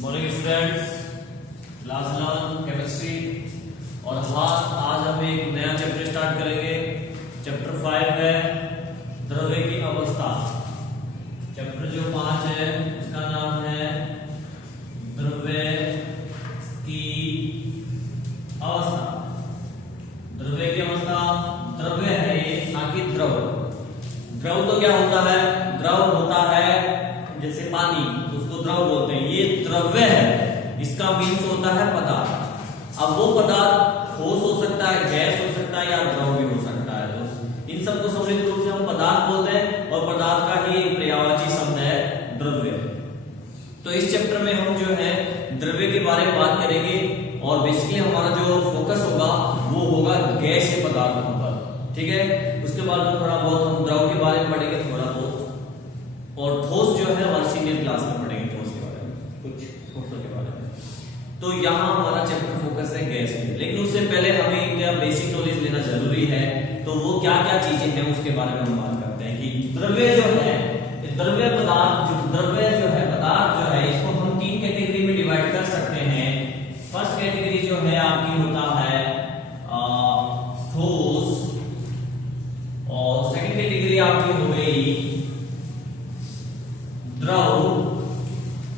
Morning students, class 11 chemistry. और आज हम एक नया चैप्टर स्टार्ट करेंगे। चैप्टर 5 है द्रव्य की अवस्था। चैप्टर जो 5 है उसका नाम है द्रव्य की अवस्था। द्रव्य की अवस्था, द्रव्य है ये, ना कि द्रव। द्रव तो क्या होता है? द्रव होता है जैसे पानी, उसको द्रव बोलते हैं। ये द्रव्य है, इसका मीन्स होता है पदार्थ। अब वो पदार्थ ठोस हो सकता है, गैस हो सकता है या द्रव भी हो सकता है। तो इन सबको सम्मिलित रूप से हम पदार्थ बोलते हैं और पदार्थ का ही एक पर्यायवाची शब्द है द्रव्य। तो इस चैप्टर में हम जो है द्रव्य के बारे में बात करेंगे और बेसिकली हमारा जो फोकस होगा वो होगा गैसीय पदार्थों पर। ठीक है, उसके बाद में थोड़ा बहुत हम द्रव के बारे में पढ़ेंगे, थोड़ा बहुत, और ठोस जो है हमारे सीनियर क्लास में पढ़ेंगे ठोस के बारे में, कुछ ठोसों के बारे में। तो यहाँ हमारा चैप्टर फोकस है गैस में, लेकिन उससे पहले हमें क्या बेसिक नॉलेज लेना जरूरी है। तो वो क्या क्या चीजें हैं उसके बारे में हम बात करते हैं कि द्रव्य जो है, द्रव्य पदार्थ, द्रव्य जो है पदार्थ जो है, इसको हम 3 कैटेगरी में डिवाइड कर सकते हैं। फर्स्ट कैटेगरी जो है आपकी होता है ठोस, और सेकंड कैटेगरी आपकी हो गई द्रव,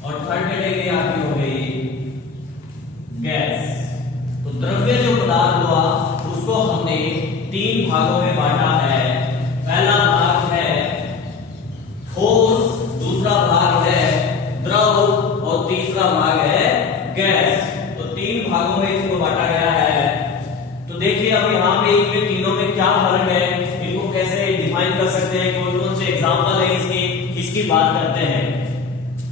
और थर्ड कैटेगरी आपकी हो गई गैस। तो द्रव्य जो पदार्थ हुआ उसको हमने 3 भागों में बांटा है। पहला भाग है ठोस, दूसरा भाग है द्रव और तीसरा भाग है गैस। तो 3 भागों में इसको बांटा गया है। तो देखिए अब यहाँ पे इनमें तीनों में क्या फर्क है, इनको कैसे डिफाइन कर सकते हैं, कौन कौन से एग्जाम्पल है इसकी बात करते हैं।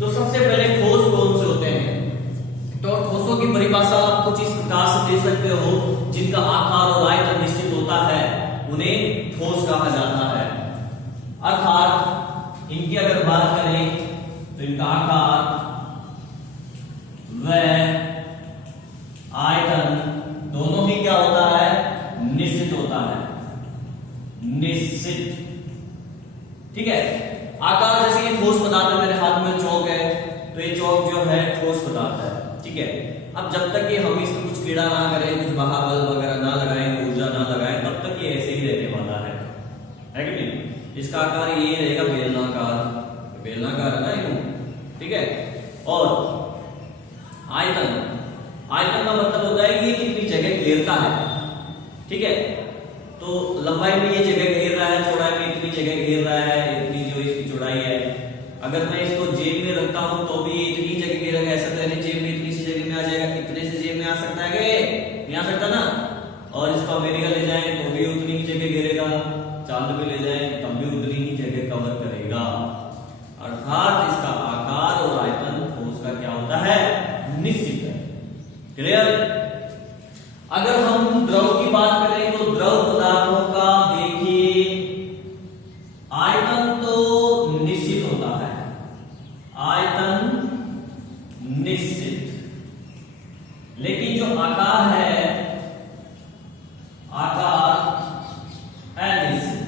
तो सबसे पहले ठोस कौन से होते हैं? तो ठोसों की परिभाषा आप कुछ इस प्रकार से दे सकते हो, जिनका आकार और आयतन निश्चित होता है उन्हें ठोस कहा जाता है। अर्थात इनकी अगर बात करें तो इनका आकार व आयतन दोनों ही क्या होता है? निश्चित होता है, निश्चित। ठीक है, आकार जैसे कि ठोस पदार्थ है, मेरे हाथ में चौक है तो ये चौक जो है ठोस पदार्थ है। ठीक है, अब जब तक कि हम इसमें कुछ कीड़ा ना करें, कुछ महाबल वगैरह ना लगाएं, ऊर्जा ना लगाएं, तब तक ये ऐसे ही रहने वाला है कि नहीं? इसका आकार ये रहेगा बेलनाकार, बेलनाकार है ना यूं। ठीक है, और आयतन, आयतन का मतलब होता है कि ये कितनी जगह घेरता है। ठीक है, तो लंबाई में ये जगह घेर रहा है, चौड़ाई में इतनी जगह घेर रहा है, इतनी जो इसकी चौड़ाई है। अगर मैं इसको जेब में रखता हूं तो भी इतनी जगह घेरेगा, ऐसा तो नहीं जेब में इतनी सी जगह में आ जाएगा, इतने से जेब में आ सकता है क्या? नहीं आ सकता ना। और इसको अमेरिका ले जाएं तो भी उतनी ही जगह घेरेगा, चांद पे ले जाएं तब भी उतनी ही जगह कवर करेगा। अर्थात इसका आकार और आयतन ठोस का क्या होता है? निश्चित है। क्लियर? अगर हम द्रव की बात करें तो द्रव पदार्थों का देखिए आयतन तो निश्चित होता है, आयतन निश्चित, लेकिन जो आकार है आकार अनिश्चित।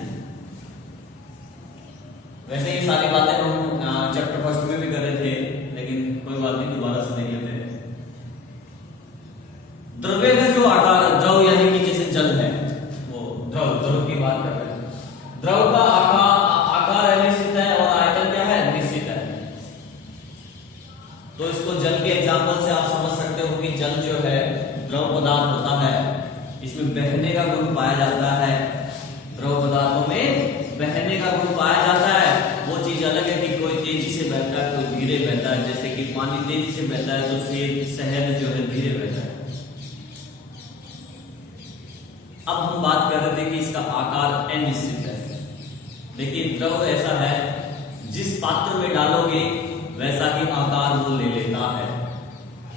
वैसे ये सारी बातें हम चैप्टर फर्स्ट में भी कर रहे थे, लेकिन कोई बात नहीं, दोबारा से देख लेते हैं। द्रव्य का जो आकार, द्रव यानी कि जैसे जल है, वो द्रव की बात कर रहे हैं। द्रव का आकार अनिश्चित है और आयतन क्या है? निश्चित है। तो इसको जल के एग्जांपल से आप समझ सकते हो कि जल जो है द्रव पदार्थ होता है, इसमें बहने का गुण पाया जाता है। द्रव पदार्थों में बहने का गुण पाया जाता है। वो चीज अलग है कि कोई तेजी से बहता है, कोई धीरे बहता है। जैसे कि पानी तेजी से बहता है तो शहद जो है धीरे बहता है। अब हम बात कर रहे थे कि इसका आकार अनिश्चित है। देखिए द्रव ऐसा है, जिस पात्र में डालोगे वैसा ही आकार वो ले लेता है।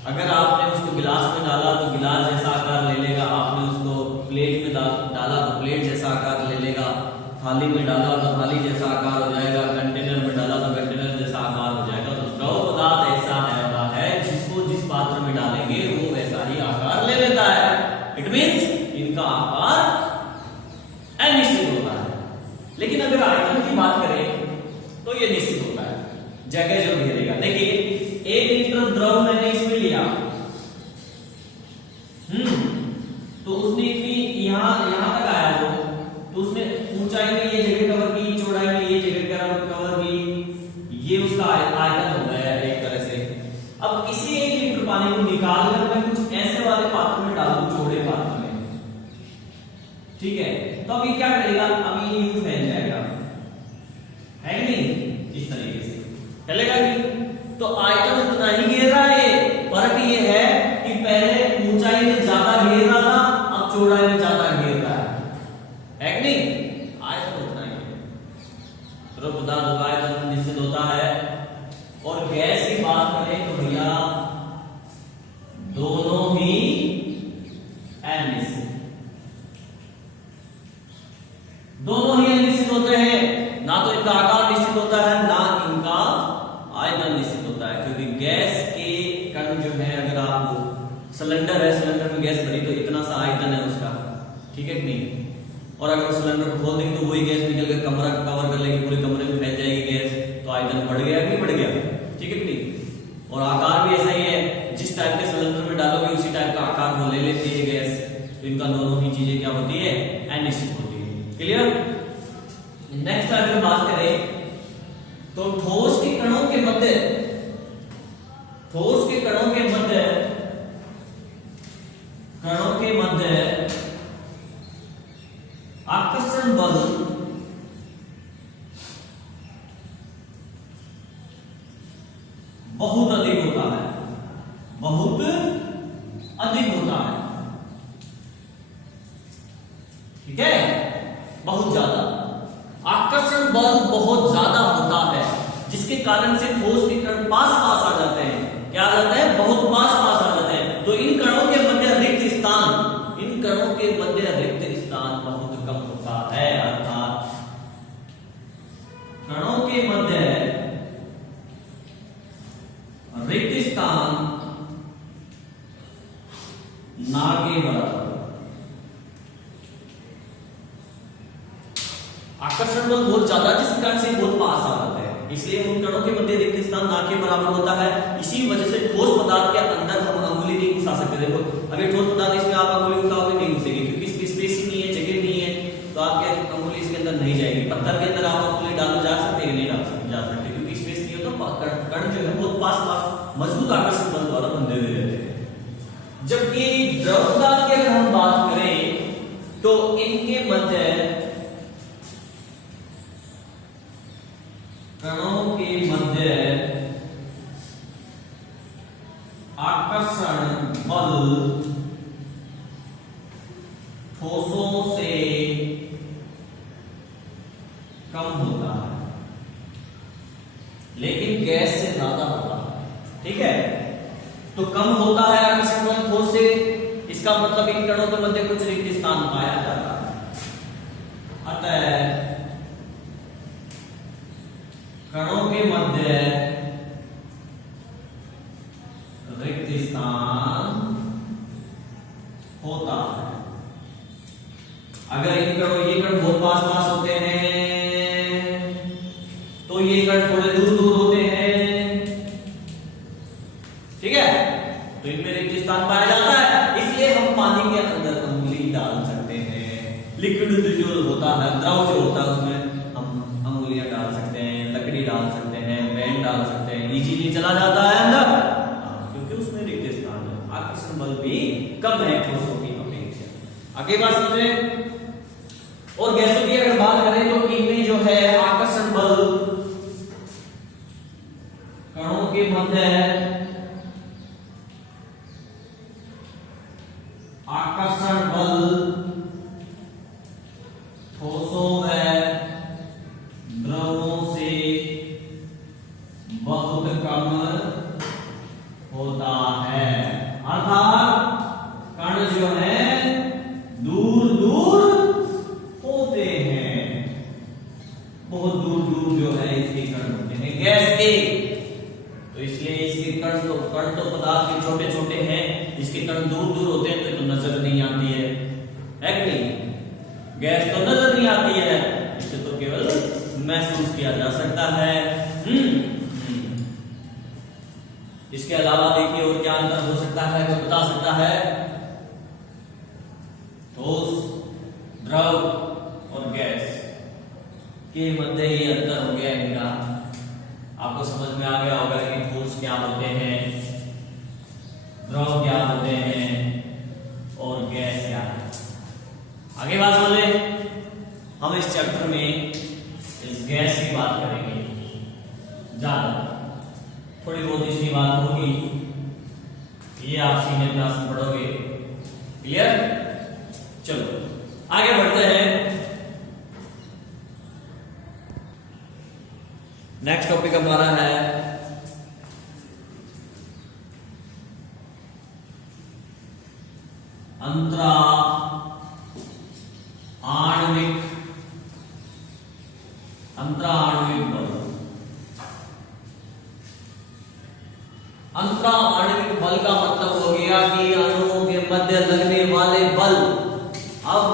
अगर आपने उसको गिलास में डाला तो गिलास जैसा आकार ले लेगा, आपने उसको प्लेट में डाला तो प्लेट जैसा आकार ले लेगा, थाली में डाला तो थाली जैसा आकार हो जाएगा, कंटेनर में डाला तो कंटेनर जैसा आकार हो जाएगा। तो द्रव पदार्थ ऐसा है जिसको जिस पात्र में डालेंगे वो वैसा ही आकार ले लेता है। इट मीन्स इनका आकार अनिश्चित होता है। लेकिन अगर आयतन की बात करें तो ये निश्चित होता है, जगह जो घेरेगा। देखिए 1 लीटर द्रव मैंने आयतन हो गया एक तरह से। अब इसी 1 लीटर पानी को निकाल कर मैं कुछ ऐसे वाले पात्र में डालूं, चौड़े पात्र में, ठीक है, तो अब ये क्या करेगा, अब ये यूं फैल जाएगा, है कि नहीं, इस तरीके से चलेगा कि, तो आयतन उतना ही घेर रहा है। फर्क ये है कि पहले ऊंचाई में ज्यादा घेर रहा था, अब चौड़ाई में ज्यादा घेर रहा है कि नहीं, आयतन उतना ही है। द्रव पदार्थ का आयतन निश्चित होता है। और गैस की बात करें तो भैया दोनों ही अनिश्चित, दोनों ही अनिश्चित होते हैं। ना तो इनका आकार निश्चित होता है, ना इनका आयतन निश्चित होता है, क्योंकि गैस के कण जो है, अगर आप सिलेंडर है, सिलेंडर में गैस भरी तो इतना सा आयतन है उसका, ठीक है कि नहीं, और अगर सिलेंडर को खोल देंगे तो वही गैस निकल कर कमरा कवर कर लेगी, पूरे कमरे में फैल जाएगी गैस, तो आयतन बढ़ गया कि बढ़ गया, ठीक है कि नहीं। और आकार भी ऐसा ही है, जिस टाइप के सिलेंडर में डालोगे उसी टाइप का आकार वो ले लेती है गैस। तो इनका दोनों ही चीजें क्या होती है, अनिश्चित होती है। क्लियर। नेक्स्ट अगर बात करें तो ठोस के कणों के मध्य, ठोस के कणों के मध्य, कणों के मध्य आकर्षण बल बहुत अधिक होता है, बहुत अधिक होता है, ठीक है, बहुत ज्यादा आकर्षण बल बहुत ज्यादा होता है, जिसके कारण से ठोस के कण पास पास आ जाते हैं। क्या आ जाता है, बहुत पास पास आ जाते हैं। तो इन कणों के मध्य रिक्त स्थान, इन कणों के मध्य रिक्त स्थान बहुत कम होता है, अर्थात कणों के मध्य रिक्त स्थान ना के बराबर। आकर्षण बल बहुत ज्यादा, जिस कारण से बहुत पास आ जाते हैं, इसलिए उन कणों के मध्य रिक्त स्थान ना के बराबर होता है। इसी वजह से ठोस पदार्थ के अंदर हम अंगुली नहीं घुसा सकते। देखो अभी ठोस पदार्थ, इसमें आप अंगुली घुसाओगे नहीं घुसेगी, क्योंकि इसकी स्पेस ही नहीं है, जगह नहीं है, तो आपके अंगुली इसके अंदर नहीं जाएगी। पत्थर के अंदर आप अंगुली डालो, जा सकते हैं, नहीं डाल सकते, जा सकते, क्योंकि स्पेस नहीं होता, कण जो है बहुत पास पास मजबूत आकर्षण बल द्वारा बंधे हुए रहते हैं। जबकि द्रव पदार्थ की अगर हम बात करें तो इनके मध्य, कणों के मध्य आकर्षण बल ठोसों से कम होता है, लेकिन गैस से ज्यादा होता है, ठीक है। तो कम होता है आकर्षण बल ठोस से, इसका मतलब इन कणों के मध्य कुछ रिक्त स्थान पाया जाता है। अतः कणों के मध्य रिक्त स्थान होता है। अगर इन कणों, ये कण बहुत पास पास होते हैं तो ये कण थोड़े दूर दूर होते हैं, ठीक है, तो इनमें रिक्त स्थान पाया जाता है। इसलिए हम पानी के अंदर अंगुली डाल सकते हैं। लिक्विड जो होता है, द्रव जो होता है, उसमें हम अंगुलियां डाल सकते हैं, लकड़ी डाल सकते हैं, पेन डाल सकते हैं, इजीली चला जाता है अंदर, क्योंकि उसमें रिक्त स्थान है। आकर्षण बल भी कम है ठोसों की अपेक्षा। आगे बात समझे। और गैसों की अगर बात करें तो इनमें जो है आकर्षण बल कणों के मध्य, आकर्षण बल ठोसों व द्रवों से बहुत कम होता है। अर्थात कण जो है दूर दूर होते हैं, बहुत दूर दूर जो है इसके कण होते हैं गैस के। तो इसलिए इसके कण तो पदार्थ के छोटे छोटे हैं, इसके कण दूर दूर होते हैं, तो नजर नहीं आती है कि नहीं। गैस तो नजर नहीं आती है, इसे तो केवल महसूस किया जा सकता है। इसके अलावा देखिए और क्या अंतर हो सकता है, तो बता सकता है ठोस, द्रव और गैस के मध्य ये अंतर हो गया इनका। आपको समझ में आ गया होगा कि ठोस क्या होते हैं, द्रव क्या होते हैं और गैस क्या है। आगे बात समझे, हम इस चैप्टर में इस गैस की बात करेंगे ज्यादा, थोड़ी बहुत इसकी बात होगी, ये आप सीनियर क्लास में पढ़ोगे। क्लियर? चलो आगे बढ़ते हैं। नेक्स्ट टॉपिक हमारा है अंतरा आणविक बल। अंतरा आणविक बल का मतलब हो गया कि अणुओं के मध्य लगने वाले बल। अब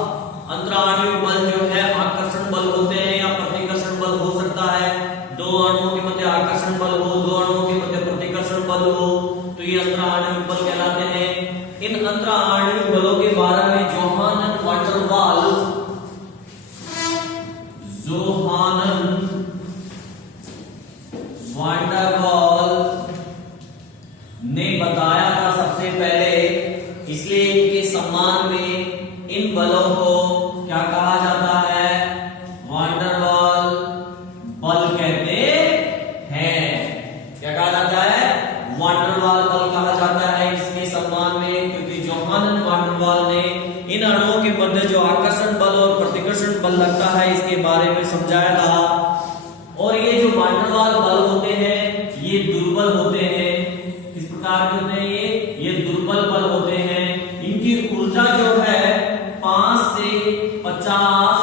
अंतरा आणविक बल जो है आकर्षण बल होते हैं या प्रतिकर्षण बल हो सकता है। दो अणुओं के मध्य आकर्षण बल हो, दो अणुओं के मध्य प्रतिकर्षण बल हो, तो ये अंतरा आणविक बल कहलाते हैं। इन अंतरा आणविक बलों के बारे में जोहानन वान डर वाल ने बताया था सबसे पहले, इसलिए इनके सम्मान में इन बलों को क्या कहा जाता है? वान डर वाल बल कहते हैं। क्या कहा जाता है? वान डर वाल बल कहा जाता है इसके सम्मान में, क्योंकि जोहानन वान डर वाल ने इन अणुओं के मध्य जो आकर्षण बल और प्रतिकर्षण बल लगता है इसके बारे में समझाया था। और ये जो वान डर वाल बल होते हैं ये दुर्बल होते हैं। किस प्रकार के होते हैं? ये दुर्बल बल होते हैं। इनकी ऊर्जा जो है 5 से 50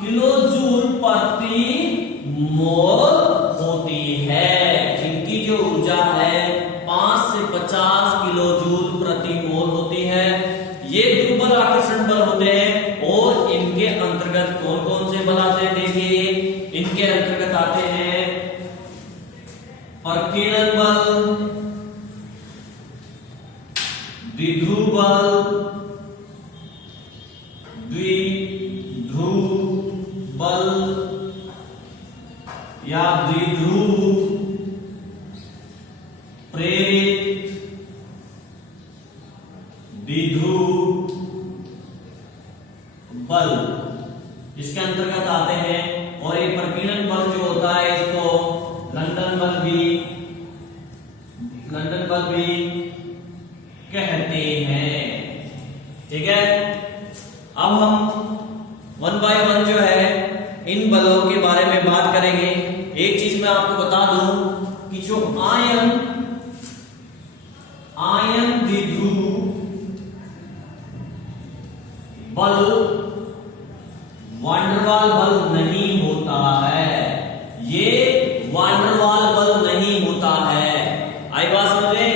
किलो जूल प्रति मोल होती है। इनकी जो ऊर्जा है 5 से 50 किलो जूल प्रति मोल होती है। ये दुर्बल आकर्षण बल होते हैं। और इनके अंतर्गत कौन कौन से बल आते हैं? देखिए, इनके अंतर्गत आते हैं प्रकीर्णन बल, द्विध्रुव बल, द्विध्रुव बल या द्विध्रुव प्रेरित द्विध्रुव बल, इसके अंतर्गत आते हैं। और ये प्रकीर्णन बल जो होता है इसको लंदन बल भी कहते हैं। ठीक है, अब हम 1 बाय 1 जो है इन बलों के बारे में बात करेंगे। एक चीज मैं आपको बता दूं कि जो आयन द्विध्रुव बल वान डर वाल बल नहीं होता है। ये वान डर वाल बल नहीं होता है। आई बात समझे?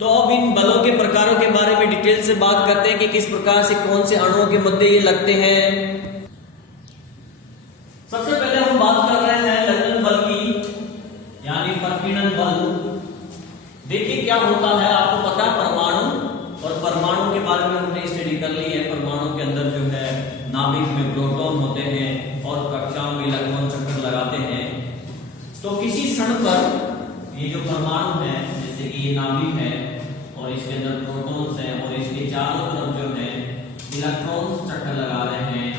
तो अब इन बलों के प्रकारों के बारे में डिटेल से बात करते हैं कि किस प्रकार से कौन से अणुओं के मध्य ये लगते हैं। सबसे पहले हम बात कर रहे हैं लंदन बल की, यानी प्रकीर्णन बल। देखिए क्या होता है, आपको पता है परमाणु, और परमाणु के बारे में हमने स्टडी कर ली है। परमाणु के अंदर जो है नाभिक में प्रोटॉन होते हैं और कक्षाओं में इलेक्ट्रॉन चक्कर लगाते हैं। तो किसी क्षण पर ये जो परमाणु है, जैसे कि ये नाभिक है और इसके अंदर प्रोटॉन्स हैं और इसके चारों तरफ जो है इलेक्ट्रॉन्स चक्कर लगा रहे हैं।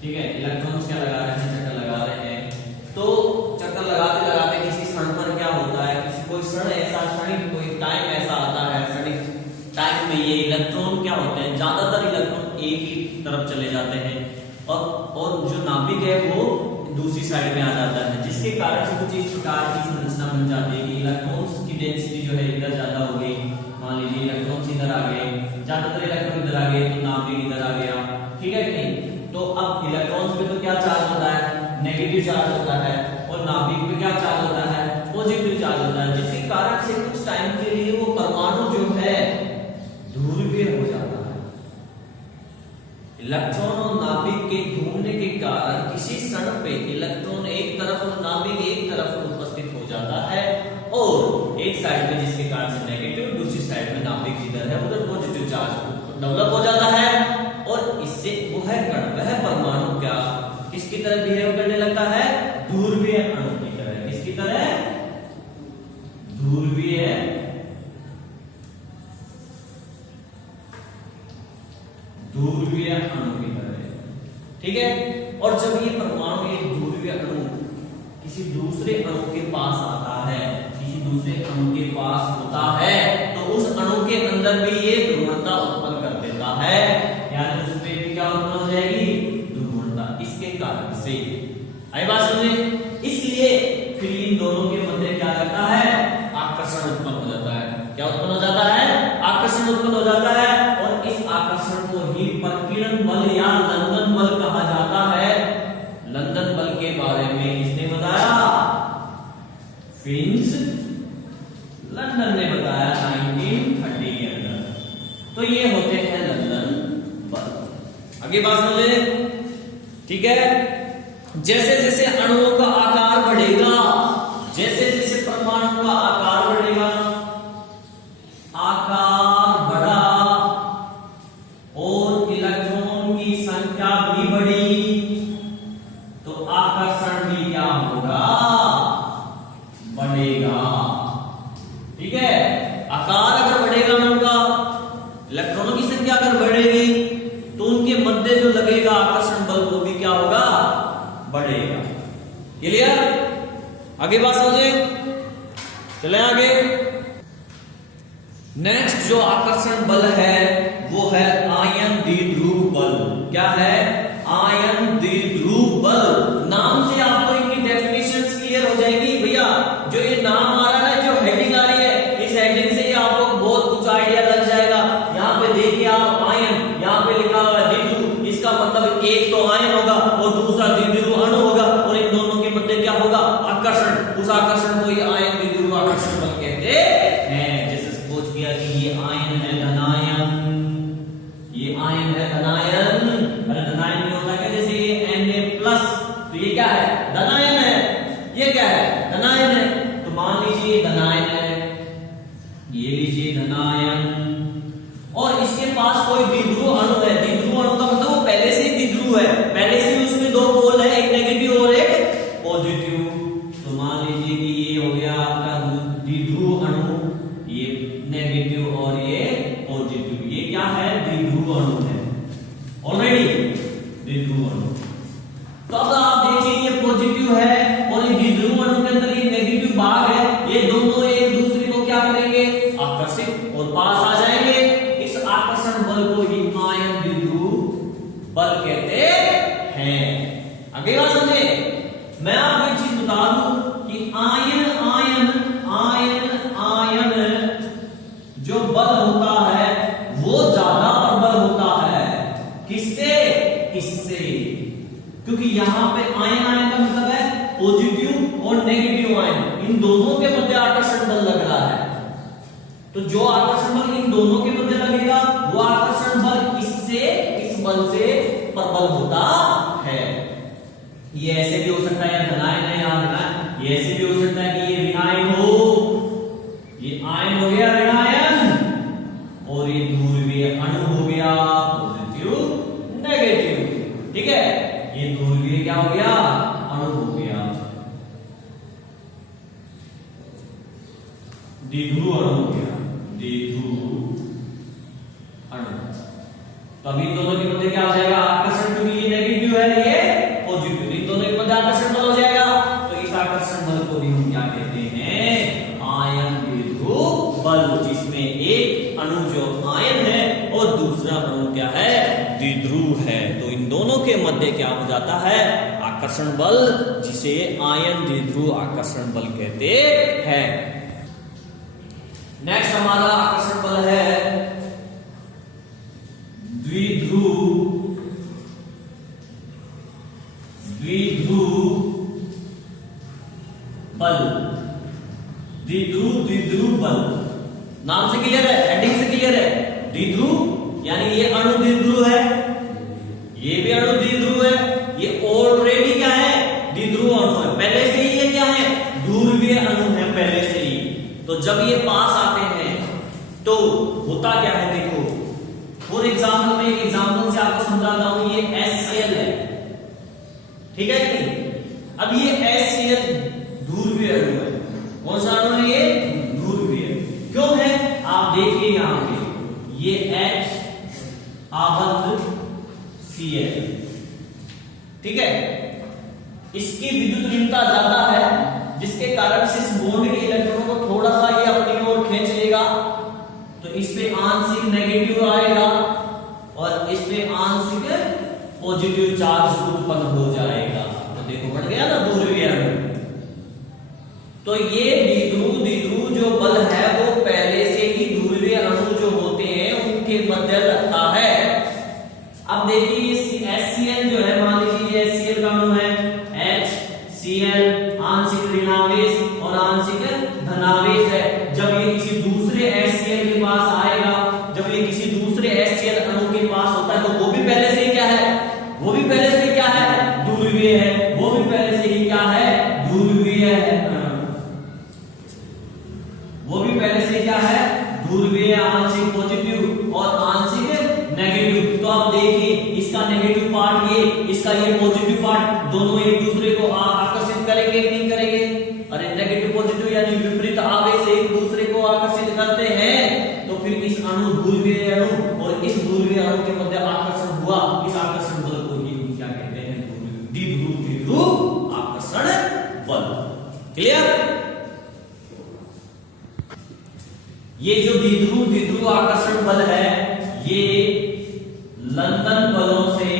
ठीक है, इलेक्ट्रॉन्स क्या लगा रहे हैं? चक्कर लगा रहे हैं। तो चक्कर लगाते लगाते किसी क्षण पर क्या होता है, किसी कोई क्षण ऐसा, क्षणिक कोई टाइम ऐसा आता है, क्षणिक टाइम में ये इलेक्ट्रॉन क्या होते हैं, ज्यादातर इलेक्ट्रॉन एक ही तरफ चले जाते हैं और जो नाभिक है वो दूसरी साइड में आ जाता है, जिसके कारण से कुछ इस प्रकार की संरचना बन जाती है कि इलेक्ट्रॉन्स की डेंसिटी जो है इधर ज्यादा हो गई। मान लीजिए इलेक्ट्रॉन्स इधर आ गए, ज्यादातर इलेक्ट्रॉन इधर आ गए तो नाभिक इधर आ गया। ठीक है कि नहीं? तो अब इलेक्ट्रॉन्स पे तो क्या चार्ज होता है? नेगेटिव चार्ज होता है। और नाभिक पे क्या चार्ज होता है? पॉजिटिव चार्ज होता है, जिसके कारण से कुछ टाइम के लिए वो परमाणु जो है ध्रुवीय हो जाता है। इलेक्ट्रॉन और नाभिक के घूमने के कारण किसी क्षण पे इलेक्ट्रॉन एक तरफ और नाभिक एक तरफ उपस्थित हो जाता है, और एक साइड में जिसके कारण से नेगेटिव, दूसरी साइड में नाभिक जिधर है उधर पॉजिटिव चार्ज डेवलप हो जाता है। और इससे वो है कण, वह परमाणु क्या किसकी तरह बिहेव करने लगता है? ध्रुवीय अणु की तरह। किसकी तरह? ठीक है। और जब ये परमाणु एक ध्रुवीय अणु किसी दूसरे अणु के पास आता है, किसी दूसरे अणु के पास होता है, तो उस अणु के अंदर भी ये ध्रुवणता उत्पन्न कर देता है, यानी उसमें भी क्या उत्पन्न हो जाएगी, ध्रुवणता। इसके कारण से आई बात समझे। इसलिए फिर इन दोनों के मध्य क्या लगता है, आकर्षण उत्पन्न हो जाता है। क्या उत्पन्न हो जाता है, आकर्षण उत्पन्न हो जाता है। और इस आकर्षण को ही प्रकीर्णन बल या लंदन बल कहा जाता है। लंदन बल के बारे में किसने बताया, फिंच लंदन ने बताया 1930 के अंदर। तो ये होते हैं लंदन बल। आगे बात समझे, ठीक है। जैसे जैसे अणुओं का आकार बढ़ेगा, जैसे जैसे परमाणु का आकार बढ़ेगा, आकार बढ़ा और इलेक्ट्रॉन की संख्या भी बढ़ी, तो आकर्षण भी क्या होगा, बढ़ेगा। ठीक है, आकार अगर बढ़ेगा अणु का, इलेक्ट्रॉनों की संख्या अगर बढ़ेगी, तो उनके मध्य जो लगेगा आकर्षण बल वो भी क्या होगा, बढ़ेगा। क्लियर, आगे बात समझे, चले आगे। नेक्स्ट जो आकर्षण बल है वो है आयन द्विध्रुव बल। क्या है, आयन द्विध्रुव बल। नाम से आपको इनकी डेफिनेशंस क्लियर हो जाएगी भैया। जो ये नाम आ रहा है, जो हेडिंग आ रही है, इस हेडिंग से आपको बहुत कुछ आइडिया लग जाएगा। यहाँ पे देखिए आप आयन, यहाँ पे लिखा हुआ है द्विध्रुव, इसका मतलब एक तो आयन होगा और दूसरा द्विध्रुव अणु होगा, और इन दोनों के मध्य क्या होगा, आकर्षण। उस आकर्षण को ये आयन द्विध्रुव आकर्षण बल कहते हैं। जैसे सपोज किया कि ये आयन है धनायन, ये आयन है धनायन। अरे धनायन नहीं होता क्या, जैसे ये Na+, तो ये क्या है, धनायन है। ये क्या है, धनायन है। तो मान लीजिए धनायन है, ये लीजिए धनायन, और इसके पास कोई द्विध्रुव अणु है। द्विध्रुव अणु का मतलब वो पहले से ही द्विध्रुव है, पहले से ही उसमें दो पोल है, एक नेगेटिव और एक पॉजिटिव। तो मान लीजिए कि ये हो गया आपका द्विध्रुव अणु, ये नेगेटिव और ये पॉजिटिव। ये क्या है, द्विध्रुव अणु है, ऑलरेडी द्विध्रुव अणु। तो अब आप देखिए ये पॉजिटिव है और ये द्विध्रुव अणु के अंदर ये नेगेटिव भाग है, ये दोनों एक दूसरे को क्या करेंगे, आकर्षित और पास आ जाएंगे। इस आकर्षण बल को ही आयन द्विध्रुव बल कहते हैं। आगे बात समझे। मैं आपको एक चीज बता दूं कि आयन आयन आयन आयन जो बल होता है वो ज्यादा प्रबल होता है। किससे, इससे, क्योंकि यहां पे आयन आयन का मतलब है पॉजिटिव और नेगेटिव आयन, इन दोनों के मध्य आकर्षण बल लग रहा है। तो जो आकर्षण बल इन दोनों के मध्य लगेगा, वो आकर्षण बल इससे, इस बल से प्रबल होता है। ये ऐसे भी हो सकता है धनायन है या ऋणायन, ये ऐसे भी हो सकता है कि ये ऋणायन हो, ये आयन हो गया ऋणायन, और ये ध्रुवीय अणु हो गया पॉजिटिव नेगेटिव। ठीक है, ये ध्रुवीय क्या हो गया, अणु हो गया, द्विध्रुव अणु हो गया, द्विध्रुव अणु। तब इन दोनों के मध्य क्या हो जाएगा, आकर्षण, क्योंकि ये नेगेटिव है, ये पॉजिटिव, इन दोनों के मध्य आकर्षण बल हो जाएगा। तो इस आकर्षण बल को भी हम क्या कहते हैं, आयन द्विध्रुव बल, जिसमें एक अणु जो आयन है और दूसरा अणु क्या है, द्विध्रुव है। तो इन दोनों के मध्य क्या हो जाता है, आकर्षण बल, जिसे आयन द्विध्रुव आकर्षण बल कहते हैं। नेक्स्ट हमारा आकर्षण बल है द्विध्रुव बल। द्विध्रुव बल नाम से क्लियर है, हेडिंग से क्लियर है। द्विध्रुव यानी ये अणु द्विध्रुव है, ये भी अणु द्विध्रुव है, ये ऑलरेडी क्या है, द्विध्रुव अणु है, पहले से ही ये क्या है, ध्रुवीय अणु है पहले से ही। तो जब ये पास आते हैं तो होता क्या है, देखो फॉर एग्जाम्पल में एक एग्जाम्पल से आपको समझाता हूं। ये HCl है, ठीक है कि नहीं। अब ये HCl ध्रुवीय अणु है। कौन सा अणु है, ये ध्रुवीय। क्यों है, आप देखिए यहां पे ये H आबद्ध Cl, ठीक है। इसकी विद्युत ऋणता ज्यादा है, जिसके कारण से इस बॉन्ड के इलेक्ट्रॉन को थोड़ा सा ये अपनी ओर खींच लेगा, तो इस पे आंशिक नेगेटिव आएगा और इस पे आंशिक पॉजिटिव चार्ज उत्पन्न हो जाएगा। तो देखो बढ़ गया ना ध्रुवीय अणु। तो ये द्विध्रुव जो बल है वो पहले से ही ध्रुवीय अणु जो होते हैं उनके मध्य लगता है। अब देखिए HCl जो है, मान लीजिए HCl का अणु है HCl, आंशिक ऋणावेश और आंशिक धनावेश है। जब ये किसी दूसरे HCl के पास आएगा, जब ये किसी दूसरे HCl अणु के पास होता है, तो वो भी पहले से ही क्या है, वो भी पहले से क्या है, ध्रुवीय है। वो भी पहले से ही क्या है, ध्रुवीय है। वो भी पहले से क्या है, ध्रुवीय, आंशिक पॉजिटिव और आंशिक नेगेटिव। तो आप देखिए इसका नेगेटिव पार्ट ये, इसका ये पॉजिटिव पार्ट, दोनों एक दूसरे को आकर्षित करेंगे कि नहीं करेंगे? अरे नेगेटिव पॉजिटिव यानी विपरीत आवेश एक दूसरे को आकर्षित करते हैं। तो फिर इस अणु ध्रुवीय अणु और इस ध्रुवीय अणु के मध्य आकर्षण हुआ। इस आकर्षण बल को ही क्या कहते हैं, द्विध्रुव आकर्षण बल। क्लियर? ये जो द्विध्रुव आकर्षण बल है, ये लंदन बलों से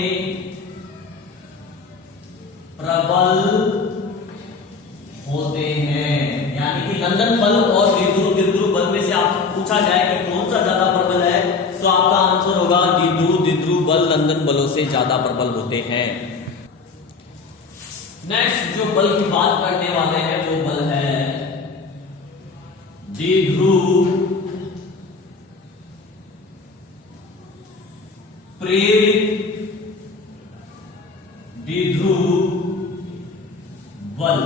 प्रबल होते हैं। यानी कि लंदन बल और द्विध्रुव बल में से आपसे पूछा जाए कि कौन सा ज्यादा प्रबल है, तो आपका आंसर होगा द्विध्रुव बल लंदन बलों से ज्यादा प्रबल होते हैं। नेक्स्ट जो बल की बात करने वाले हैं वो बल है द्विध्रुव प्रेरित द्विध्रुव बल।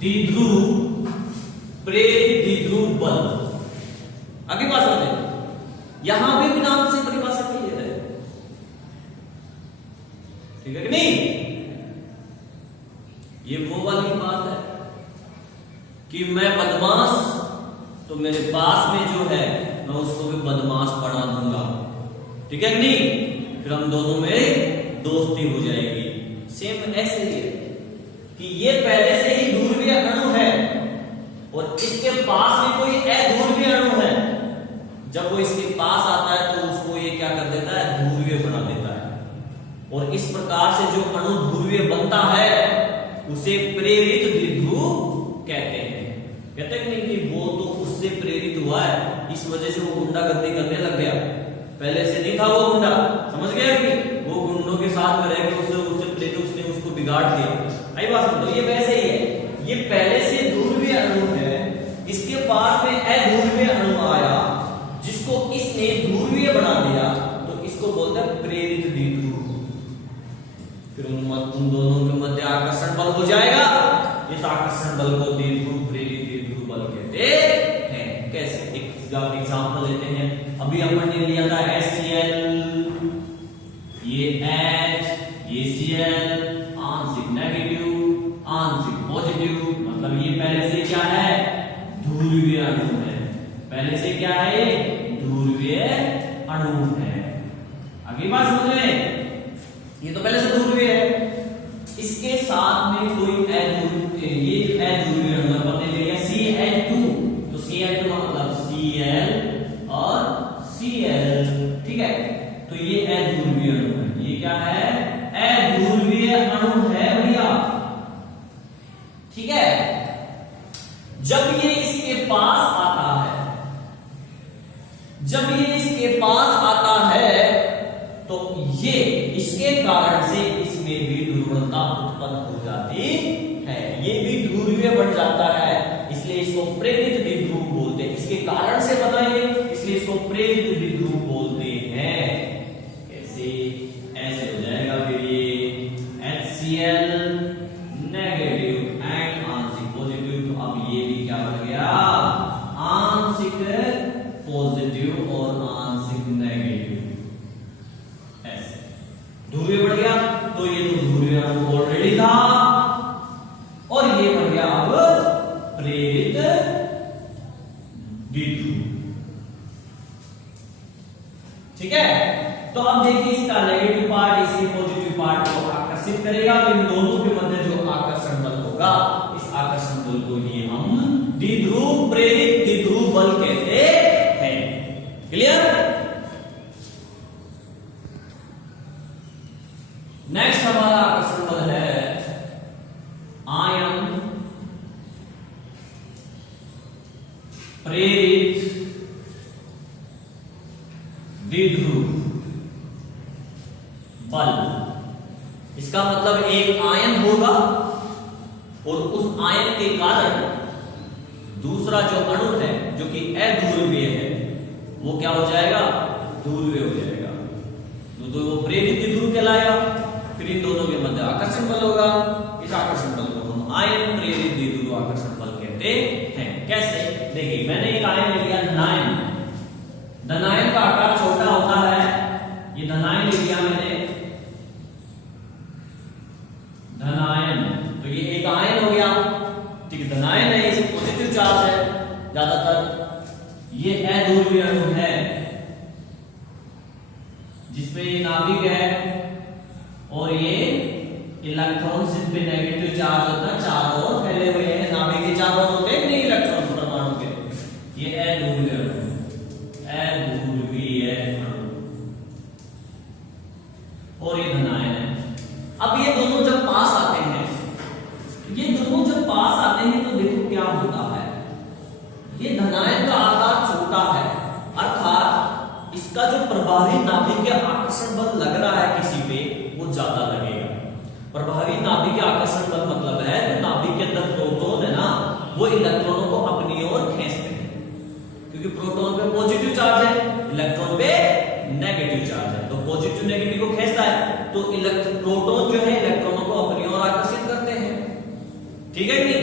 द्विध्रुव प्रेरित द्विध्रुव बल। आगे बात करते हैं, यहां भी नाम से परिभाषा क्लियर है, ठीक है कि नहीं? ये वो वाली बात है कि मैं बदमाश, तो मेरे पास में जो है मैं उसको भी बदमाश बना दूंगा, ठीक है कि नहीं? फिर हम दोनों में दोस्ती हो जाएगी। सेम ऐसे ही है कि ये पहले से ही ध्रुवीय अणु है और इसके पास में कोई अध्रुवीय अणु है। जब वो इसके पास आता है तो उसको ये क्या कर देता है, ध्रुवीय बना देता है। और इस प्रकार से जो अणु ध्रुवीय बनता है उसे प्रेरित द्विध्रुव कहते हैं। कहते हैं नहीं कि वो तो उससे प्रेरित हुआ है, इस वजह से वो गुंडागर्दी करने लग गया, पहले से नहीं था वो गुंडा, समझ गए कि वो गुंडों के साथ में रह के उससे प्रेरित, उसने उसको बिगाड़ दिया। आई बात समझो, ये वैसे ही है, ये पहले से ध्रुवीय अणु है, इसके पास में अध्रुवीय अणु आया जिसको इसने ध्रुवीय बना दिया, तो इसको बोलते हैं प्रेरित द्विध्रुव। फिर उन दोनों के मध्य आकर्षण बल हो जाएगा। इस आकर्षण बल को द्विध्रुव प्रेरित द्विध्रुव बल कहते हैं। कैसे? एक एग्जांपल लेते हैं। अभी अपन ने लिया था HCl, ये H, ये Cl, आंशिक नेगेटिव, आंशिक पॉजिटिव, मतलब ये पहले से क्या है, ध्रुवीय अणु है। पहले से क्या है, ध्रुवीय अणु है। अगली बात समझ में, ये तो पहले से ध्रुवीय है, इसके साथ में कोई ये अध्रुवीय अणु अपन ने लिया Cl2, तो Cl2 का मतलब Cl और Cl, ठीक है? तो ये अध्रुवीय अणु है। ये क्या है, अध्रुवीय अणु है भैया, ठीक है? जब ये इसके पास आता है, जब ये इसके पास आता है तो ये इसके कारण से इसमें भी ध्रुवता उत्पन्न हो जाती है, ये भी ध्रुवीय बन जाता है, इसलिए इसको प्रेरित द्विध्रुव बोलते हैं। इसके कारण से बताइए, इसलिए इसको प्रेरित द्विध्रुव बोलते हैं। कैसे? ऐसे हो जाएगा फिर ये HCl नेगेटिव एंड आंशिक पॉजिटिव, तो अब ये भी क्या बन गया, आंशिक पॉजिटिव और आंशिक नेगेटिव, ऐसे ध्रुवीय बढ़ गया। तो ये तो ध्रुवीय अणु ऑलरेडी था और ये बन गया अब प्रेरित द्विध्रुव, ठीक है? तो अब देखिए इसका नेगेटिव पार्ट इसके पॉजिटिव पार्ट को आकर्षित करेगा, तो इन दोनों के मध्य जो आकर्षण बल होगा, इस आकर्षण बल को ही हम द्विध्रुव प्रेरित द्विध्रुव बल कहते हैं। क्लियर? नेक्स्ट हमारा आकर्षण बल है आयन प्रेरित द्विध्रुव बल। इसका मतलब एक आयन होगा और उस आयन के कारण दूसरा जो अणु है जो कि अध्रुवीय है वो क्या हो जाएगा? ध्रुवीय हो जाएगा, तो वो प्रेरित द्विध्रुव कहलाएगा। फिर इन दोनों के मध्य आकर्षण बल होगा, इस आकर्षण बल को हम आयन प्रेरित द्विध्रुव आकर्षण बल कहते हैं। कैसे? देखिए मैंने एक आयन लिया धनायन, धनायन का आकार छोटा होता है, ये धनायन ले लिया मैंने, धनायन, तो ये एक आयन हो गया, ठीक है, धनायन है, इस पॉजिटिव चार्ज है ज्यादातर, ये अध्रुवीय अणु है जिसमें ये नाभिक है और ये इलेक्ट्रॉन जिन पे नेगेटिव चार्ज होता है चारों ओर फैले हुए हैं, नाभिक के चारों ओर होते हैं नहीं इलेक्ट्रॉन परमाणु के, ये अध्रुवीय अणु, अध्रुवीय अणु और ये धनायन है। अब ये दोनों जब पास आते हैं, ये दोनों जब पास आते हैं तो देखो क्या होता है, ये धनायन का आकार छोटा है, अर्थात इसका जो प्रभावी नाभिक के आकर्षण बल लग रहा है किसी पे वो ज्यादा लगेगा। प्रभावी नाभिक के आकर्षण बल मतलब है तो नाभिक के अंदर प्रोटॉन है ना, वो इलेक्ट्रॉनों को अपनी ओर खींचते हैं, क्योंकि प्रोटॉन पे पॉजिटिव चार्ज है, इलेक्ट्रॉन पे नेगेटिव चार्ज है, तो पॉजिटिव नेगेटिव को खींचता है, तो प्रोटॉन जो है इलेक्ट्रॉनों को अपनी ओर आकर्षित करते हैं, ठीक है नहीं?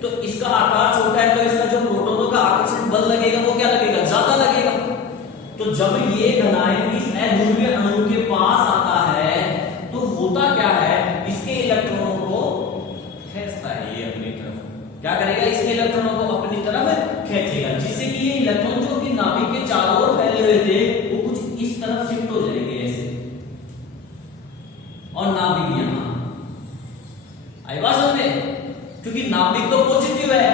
तो इसका आकार छोटा है तो इसका जो प्रोटॉनों का आकर्षण बल लगेगा वो क्या लगेगा? ज्यादा लगेगा। तो जब ये धनायन इस अध्रुवीय अणु के पास आता है तो होता क्या है, इसके इलेक्ट्रॉनों को खींचता है, ये अपनी तरफ क्या करेगा? इसके इलेक्ट्रॉनों को अपनी तरफ खींचेगा, जिससे कि ये इलेक्ट्रॉन जो कि नाभिक के चारों ओर फैले हुए थे वो कुछ इस तरफ शिफ्ट हो जाएंगे ऐसे, और नाभिक यहां आई बात समझ में, क्योंकि नाभिक तो पॉजिटिव है,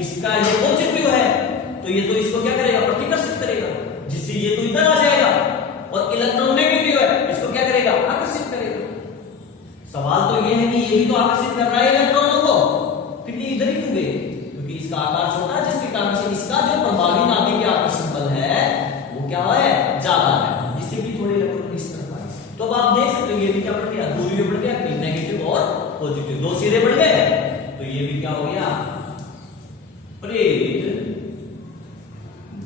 इसका ये पॉजिटिव है, तो ये तो इसको क्या करेगा? प्रतिकर्षित करेगा, जिससे ये तो इधर आ जाएगा, और इलेक्ट्रॉन नेगेटिव है, इसको क्या करेगा? आकर्षित करेगा। सवाल तो ये है कि ये भी तो आकर्षित कर रहा है इलेक्ट्रॉनों को, फिर ये इधर ही क्यों गए? क्योंकि इसका आकार छोटा है, जिसके कारण से इसका जो प्रभावी नाभिक के आकर्षण बल है वो क्या है? ज्यादा है, जिससे कि थोड़े इलेक्ट्रॉन इस तरफ आए। तो अब आप देख सकते हो ये भी क्या बढ़ गया? ध्रुवीय बढ़ गया, नेगेटिव और पॉजिटिव दो सिरे बढ़ गए, तो ये भी क्या हो गया? प्रेरित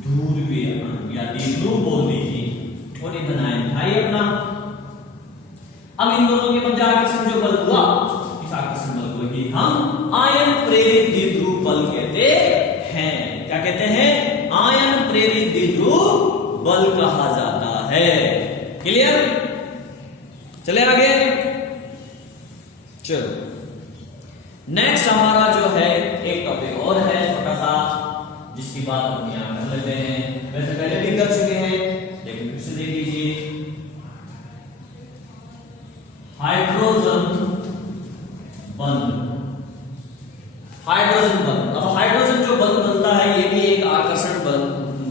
ध्रुवीय या द्विध्रुव बोल दीजिए, और ये धनायन था ये अपना। अब इन दोनों के मध्य आकर्षण जो बल हुआ, इस आकर्षण बल को ही हम आयन प्रेरित द्विध्रुव बल कहते हैं। क्या कहते हैं? आयन प्रेरित द्विध्रुव बल कहा जाता है। क्लियर? चले आगे, चलो नेक्स्ट हमारा जो है एक टॉपिक और है छोटा सा, जिसकी बात हम यहां कर लेते हैं, वैसे पहले भी कर चुके हैं लेकिन फिर से देख लीजिए। हाइड्रोजन बंध, हाइड्रोजन बंध। अब हाइड्रोजन जो बंध बनता है ये भी एक आकर्षण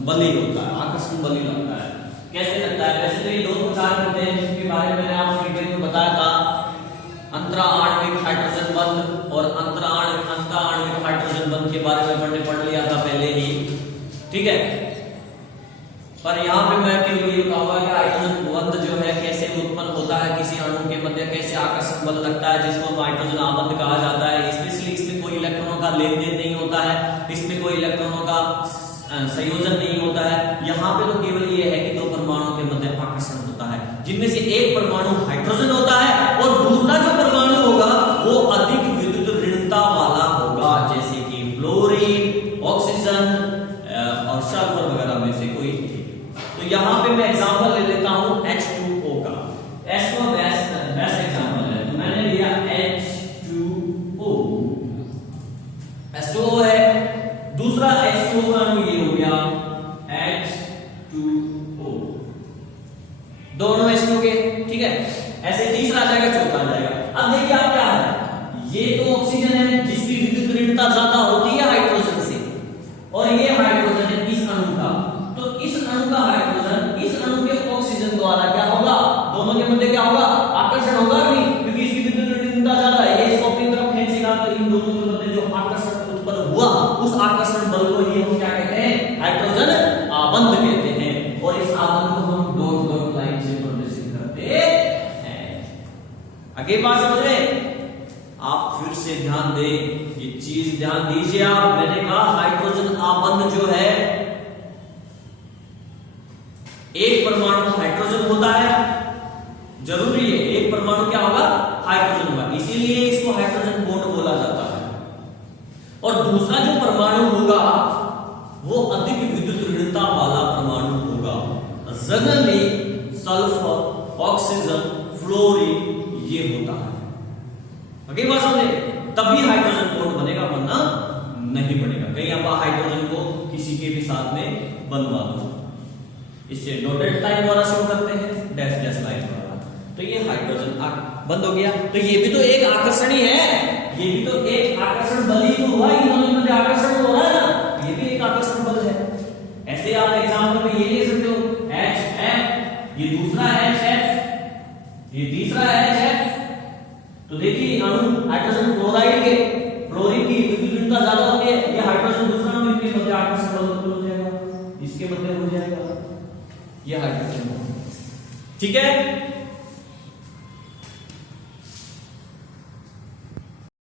बल ही होता है, आकर्षण बल ही लगता है। कैसे लगता है? वैसे तो ये दो प्रकार होते हैं जिसके बारे में मैंने आपको डिटेल में बताया था, अंतरा आणविक हाइड्रोजन बंध और अंतरा आणविक हाइड्रोजन बंध के बारे में पढ़ लिया था पहले ही, ठीक है। पर यहाँ पे मैं केवल ये कहूंगा कि हाइड्रोजन बंध जो है कैसे उत्पन्न होता है, किसी अणु के मध्य कैसे आकर्षण बल लगता है, जिसको हाइड्रोजन आबंध कहा जाता है। स्पेशली इसमें कोई इलेक्ट्रॉनों का लेन देन नहीं होता है, इसमें कोई इलेक्ट्रॉनों का संयोजन नहीं होता है। यहाँ पे तो केवल ये है कि दो परमाणुओं के मध्य आकर्षण होता है, जिनमें से एक परमाणु हाइड्रोजन होता है और दूसरा जो परमाणु होगा वो अधिक विद्युत ऋणता वाला होगा, जैसे कि फ्लोरीन, ऑक्सीजन और सल्फर वगैरह में से कोई। तो यहाँ पे मैं एग्जांपल ले लेता हूं H2O का। H2O बेस्ट एग्जांपल है, तो मैंने लिया H2O। H2O है, दूसरा H2O का अणु ये हो गया H2O। दोनों ऐसे हो गए, ठीक है। ऐसे तीसरा आ जाएगा, चौथा आ जाएगा। अब देखिए आप क्या है, ये तो ऑक्सीजन है जिसकी विद्युत ऋणता ज्यादा होती है हाइड्रोजन से, और ये हाइड्रोजन है इस अणु का। तो इस अणु का हाइड्रोजन इस अणु के ऑक्सीजन द्वारा क्या होगा, दोनों के मध्य क्या होगा, आकर्षण होगा नहीं, क्योंकि इसकी विद्युत ऋणता ज्यादा है, ये इसको अपनी तरफ खींचेगा, तो इन दोनों के मध्य जो आकर्षण उत्पन्न हुआ उस आकर्षण बल को ही हम क्या कहते हैं, हाइड्रोजन आबंध कहते हैं। और इस आबंध को हम डॉट डॉट लाइन से प्रदर्शित करते हैं। आगे बात समझ रहे, आप फिर से ध्यान दें, ये चीज ध्यान दीजिए आप। मैंने कहा हाइड्रोजन आबंध जो है, एक परमाणु हाइड्रोजन होता है, जरूरी है एक परमाणु क्या होगा, हाइड्रोजन होगा, इसीलिए इसको हाइड्रोजन बॉन्ड बोला जाता है। और दूसरा जो परमाणु होगा वो अधिक विद्युत ऋणता वाला परमाणु होगा, जनरली सल्फर, ऑक्सीजन, फ्लोरीन ये होता है। अगली बात समझे, तभी हाइड्रोजन बॉन्ड बनेगा, वरना नहीं बनेगा। कहीं आप हाइड्रोजन को किसी के भी साथ में बनवा दो, इससे डॉटेड लाइन द्वारा शो करते हैं, डैश डैश लाइन द्वारा, तो ये हाइड्रोजन बंद हो गया। तो ये भी तो एक आकर्षण ही है, ये भी तो एक आकर्षण बल ही तो हुआ, इन दोनों में आकर्षण हो रहा है ना, ये भी एक आकर्षण बल है। ऐसे आप एग्जाम्पल में ये ले सकते हो, HF, ये दूसरा HF, ये तीसरा HF। तो देखिए अणु हाइड्रोजन क्लोराइड के, फ्लोरीन की विद्युत ऋणता ज्यादा होती है, ये हाइड्रोजन दूसरा अणु इनके मध्य आकर्षण बल उत्पन्न हो जाएगा, इसके मध्य हो जाएगा ये हाइड्रोजन, ठीक है।